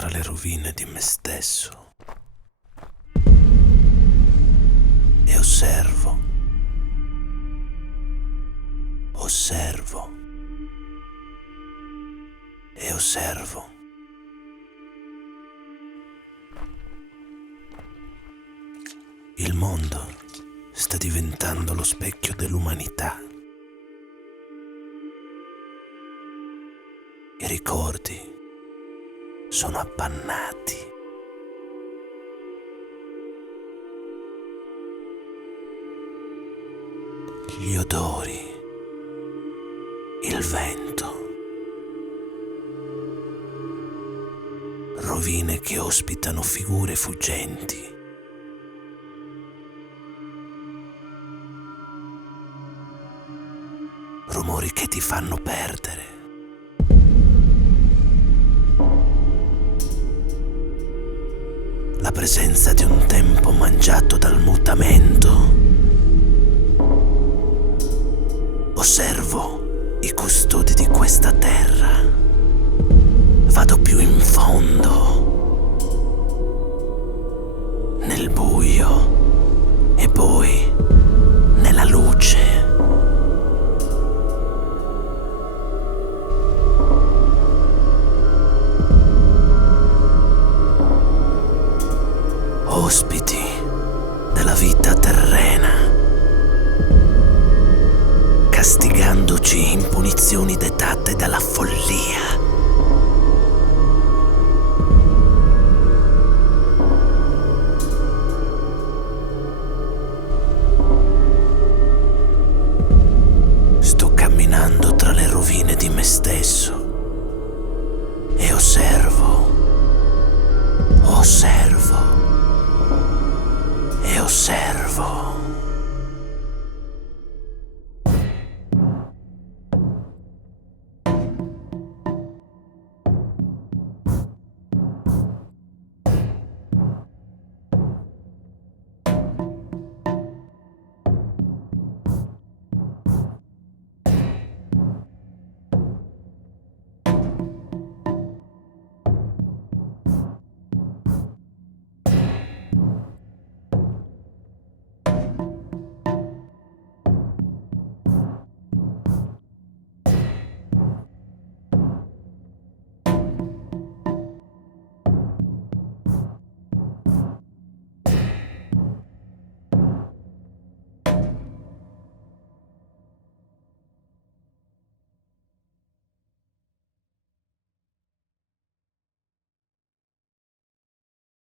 tra le rovine di me stesso e osservo e osservo. Il mondo sta diventando lo specchio dell'umanità. I ricordi sono appannati. Gli odori, il vento, rovine che ospitano figure fuggenti. Rumori che ti fanno perdere. La presenza di un tempo mangiato dal mutamento. Osservo i custodi di questa terra. Vado più in fondo, nel buio e poi nella luce. Ospiti della vita terrena, castigandoci in punizioni dettate dalla follia.